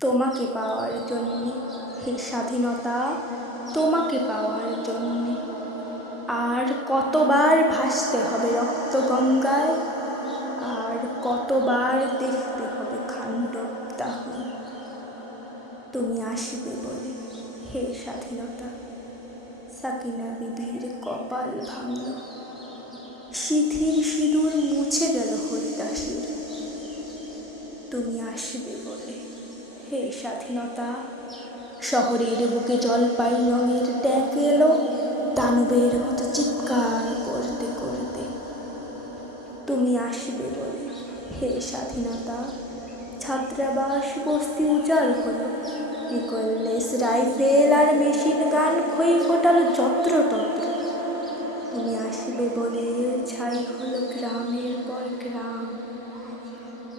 তোমাকে পাওয়ার জন্যে, হে স্বাধীনতা, তোমাকে পাওয়ার জন্যে। আর কতবার ভাসতে হবে রক্ত গঙ্গায়, আর কতবার দেখতে হবে খাণ্ডব দাহন। তুমি আসবে বলে, হে স্বাধীনতা। সাকিনা বিবির কপাল ভাঙল, সিঁথির সিঁদুর মুছে গেল হরিদাসীর। তুমি আসবে বলে, হে স্বাধীনতা। শহরের বুকে জলপাই রঙের ট্যাঙ্ক এলো দানবের মতো চিৎকার করতে করতে। তুমি আসবে বলে, হে স্বাধীনতা। ছাত্রাবাস বস্তি উজাড় হলো, রিকললেস রাইফেল আর মেশিন গান খই ফোটালো যত্রতত্র। তুমি আসবে বলে ছাই হলো গ্রামের পর গ্রাম।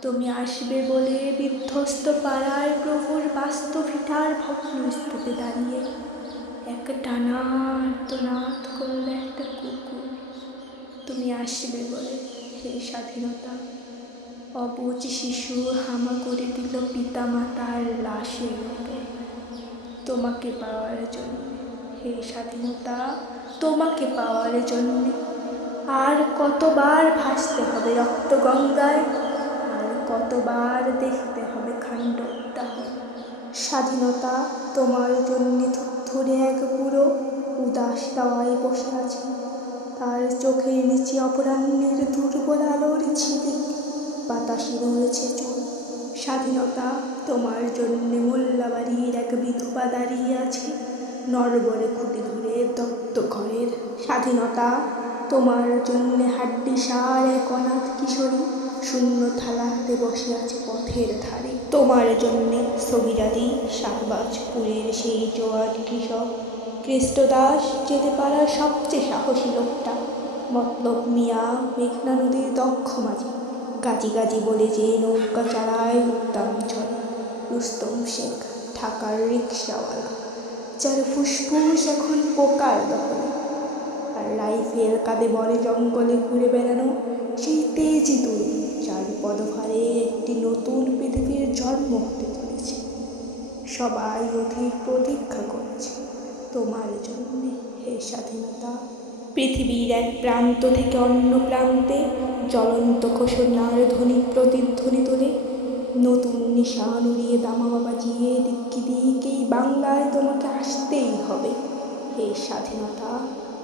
তুমি আসবে বলে বিধ্বস্ত পাড়ায় প্রভুর বাস্তভিটার ভগ্ন স্তূপে দাঁড়িয়ে একটানা আর্তনাদ করলে একটা কুকুর। তুমি আসবে বলে, হে স্বাধীনতা। অবুঝ শিশু হামা করে দিল পিতা মাতার লাশের উপর। তোমাকে পাওয়ার জন্য, হে স্বাধীনতা, তোমাকে পাওয়ার জন্যে। আর কতবার ভাসতে হবে রক্ত গঙ্গায়, আর কতবার দেখতে হবে খাণ্ডব দাহন। স্বাধীনতা, তোমার জন্যে ধরে এক বুড়ো উদাস দাওয়ায় বসে আছে। তার চোখের নিচে অপরাহ্নের দুর্বল আলোর ঝিলিক, বাতাসে রয়েছে চুল। স্বাধীনতা, তোমার জন্যে মোল্লাবাড়ির এক বিধবা দাঁড়িয়ে আছে নরবরে খুঁটি ধরে দত্ত ঘরের। স্বাধীনতা, তোমার জন্যে হাড্ডিসার এক অনাথ কিশোরী শূন্য থালা হাতে বসে আছে পথের ধারে। তোমার জন্যে স্থবিরাদি শাহবাজপুরের সেই জোয়ান কৃষক কৃষ্টদাস, যেতে পারার সবচেয়ে সাহসী লোকটা, মতলব মিয়া মেঘনা নদীর দক্ষ মাঝি, গাজি গাজি বলে যে নৌকা চালায় উত্তরাঞ্চলে, রুস্তম শেখ ঢাকার রিক্সাওয়ালা, যার ফুসফুস এখন পোকার দখলে, আর রাইফেল কাঁধে বনে জঙ্গলে ঘুরে বেড়ানো সেই তেজি তরুণ, যার পদভারে একটি নতুন পৃথিবীর জন্ম হতে চলেছে। সবাই অধীর প্রতীক্ষা করছে তোমার জন্যে, হে স্বাধীনতা। পৃথিবীর এক প্রান্ত থেকে অন্য প্রান্তে জ্বলন্ত ঘোষণার ধ্বনি প্রতিধ্বনি তোলে। নতুন নিশান উড়িয়ে দামামা বাজিয়ে দিক্কি দিকেই বাংলায় তোমাকে আসতেই হবে, হে স্বাধীনতা।